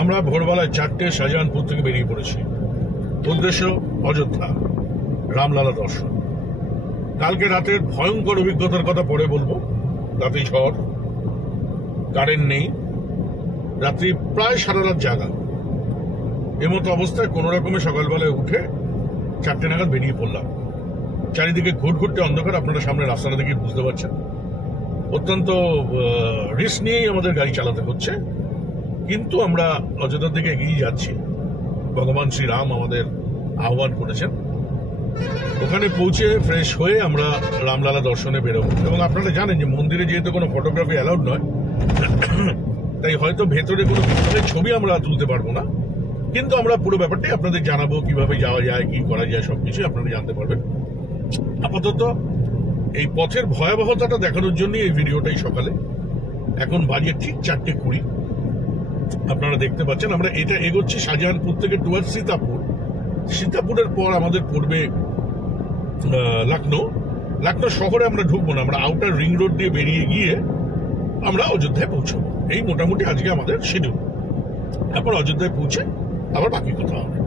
আমরা ভোরবেলায় 4টে শাহজাহানপুর থেকে বেরিয়ে পড়েছি। উদ্দেশ্য অযোধ্যা, রামলালা দর্শন। কালকে রাতের ভয়ঙ্কর অভিজ্ঞতার কথা পরে বলবো। রাতে ঝড়, কারেন্ট নেই, রাত্রি প্রায় সারা রাত জাগা। এমতো অবস্থায় কোন রকমে সকালবেলায় উঠে 4টে নাগাদ বেরিয়ে পড়লাম। চারিদিকে ঘুটঘুটে অন্ধকার, আপনারা সামনে রাস্তাটা দেখে বুঝতে পারছেন। অত্যন্ত রিস্ক নিয়েই আমাদের গাড়ি চালাতে হচ্ছে, কিন্তু আমরা অযোধ্যার দিকে এগিয়ে যাচ্ছি। ভগবান শ্রীরাম আমাদের আহ্বান করেছেন। ওখানে পৌঁছে ফ্রেশ হয়ে আমরা রামলালা দর্শনে বেরোবো। এবং আপনারা জানেন যে মন্দিরে যেহেতু কোনো ফটোগ্রাফি অ্যালাউড নয়, তাই হয়তো ভেতরে কোনো ছবি আমরা তুলতে পারবো না, কিন্তু আমরা পুরো ব্যাপারটাই আপনাদের জানাবো, কিভাবে যাওয়া যায়, কি করা যায়, সবকিছু আপনারা জানতে পারবেন। আপাতত এই পথের ভয়াবহতাটা দেখানোর জন্য এই ভিডিওটাই সকালে। এখন বাজে ঠিক 4:20। আপনারা দেখতে পাচ্ছেন আমরা এটা এগোচ্ছি শাহজাহানপুর থেকে টুয়ার্ড সীতাপুর। সীতাপুরের পর আমাদের পড়বে লখনৌ। লখনৌ শহরে আমরা ঢুকবো না, আমরা আউটার রিং রোড দিয়ে বেরিয়ে গিয়ে আমরা অযোধ্যায় পৌঁছবো। এই মোটামুটি আজকে আমাদের শিডিউল। তারপর অযোধ্যায় পৌঁছে আবার বাকি কথা হবে।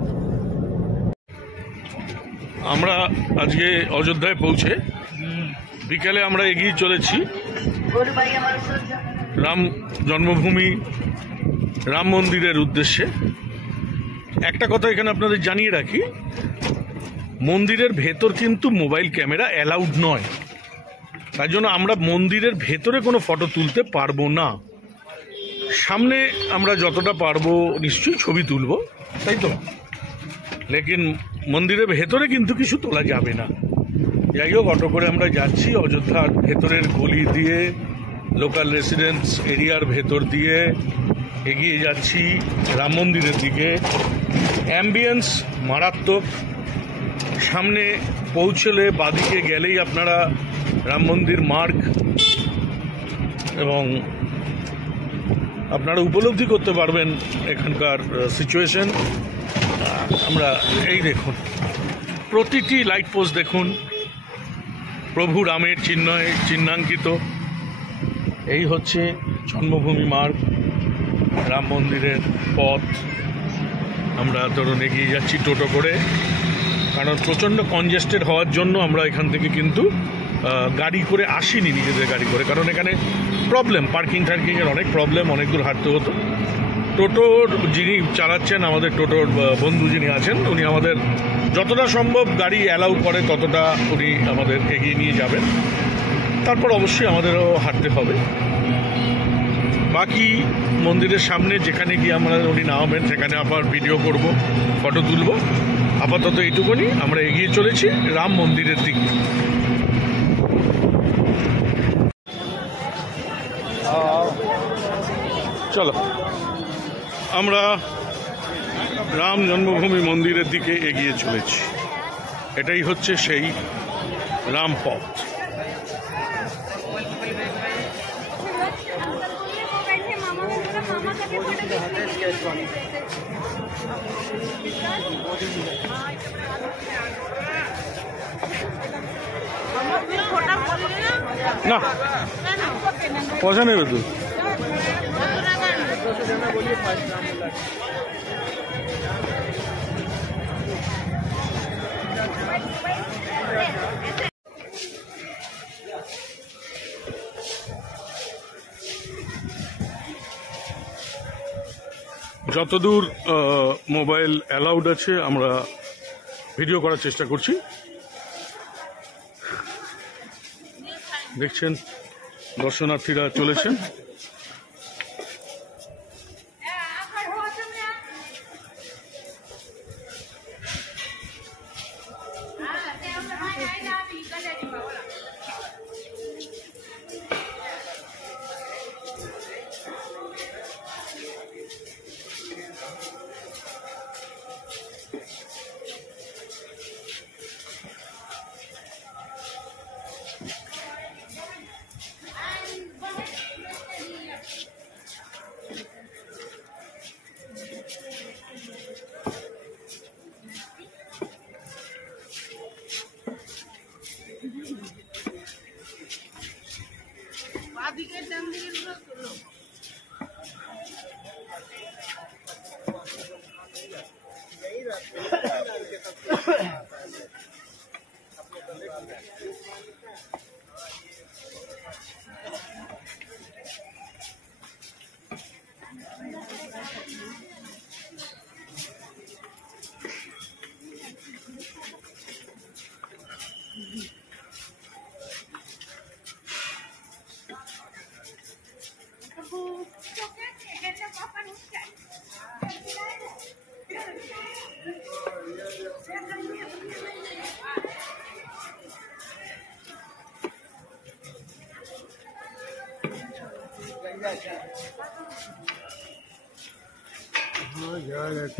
আমরা আজকে অযোধ্যায় পৌঁছে বিকালে আমরা এগিয়ে চলেছি রাম জন্মভূমি, রাম মন্দিরের উদ্দেশ্যে। একটা কথা এখানে আপনাদের জানিয়ে রাখি, মন্দিরের ভেতর কিন্তু মোবাইল ক্যামেরা অ্যালাউড নয়। তাই জন্য আমরা মন্দিরের ভেতরে কোনো ফটো তুলতে পারবো না। সামনে আমরা যতটা পারবো নিশ্চয়ই ছবি তুলবো, তাই তো, লেকিন মন্দিরের ভেতরে কিন্তু কিছু তোলা যাবে না। যাই হোক, অটো করে আমরা যাচ্ছি অযোধ্যার ভেতরের গলি দিয়ে, লোকাল রেসিডেন্স এরিয়ার ভেতর দিয়ে এগিয়ে যাচ্ছি রাম মন্দিরের দিকে। অ্যাম্বিয়েন্স মারাত্মক। সামনে পৌঁছলে বাদিকে গেলেই আপনারা রাম মন্দির মার্গ, এবং আপনারা উপলব্ধি করতে পারবেন এখানকার সিচুয়েশন। আমরা এই দেখুন, প্রতিটি লাইট পোস্ট দেখুন প্রভু রামের চিহ্নাঙ্কিত। এই হচ্ছে জন্মভূমি মার্গ, রাম মন্দিরের পথ। আমরা ধরুন এগিয়ে যাচ্ছি টোটো করে, কারণ প্রচণ্ড কনজেস্টেড হওয়ার জন্য আমরা এখান থেকে কিন্তু গাড়ি করে আসিনি, নিজেদের গাড়ি করে, কারণ এখানে প্রবলেম, পার্কিং টার্কিংয়ের অনেক প্রবলেম, অনেক দূর হাঁটতে হতো। টোটোর যিনি চালাচ্ছেন, আমাদের টোটোর বন্ধু যিনি আছেন, উনি আমাদের যতটা সম্ভব গাড়ি অ্যালাউ করে ততটা উনি আমাদের এগিয়ে নিয়ে যাবেন। তারপর অবশ্যই আমাদেরও হাঁটতে হবে। বাকি মন্দিরের সামনে যেখানে গিয়ে আমরা উনি নামবেন সেখানে আবার ভিডিও করব, ফটো তুলব। আপাতত এইটুকুনি, আমরা এগিয়ে চলেছি রাম মন্দিরের দিকে। চলো আমরা রাম জন্মভূমি মন্দিরের দিকে এগিয়ে চলেছি। এটাই হচ্ছে সেই রামপথ। না পয়সা নেবে তো। যতদূর মোবাইল অ্যালাউড আছে আমরা ভিডিও করার চেষ্টা করছি। দেখছেন দর্শনার্থীরা চলেছেন।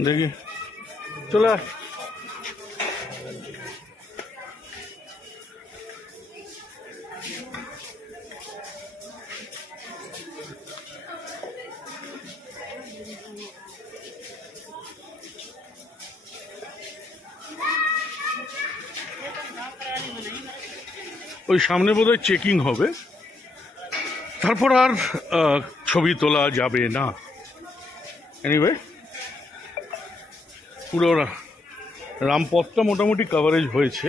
দেখি চলে আয়। ওই সামনে বোধহয় চেকিং হবে, তারপর আর ছবি তোলা যাবে না। এনিওয়ে, পুরো রামপথটা মোটামুটি কভারেজ হয়েছে।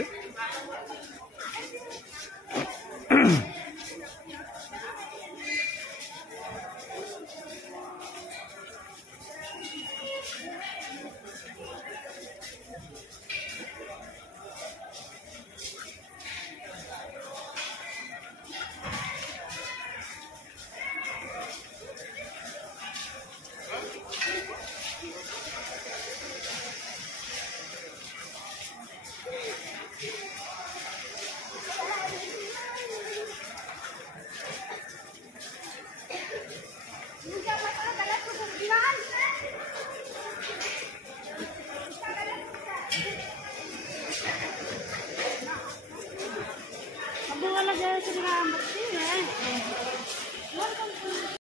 अब वाला जैसे राम बत्ती है।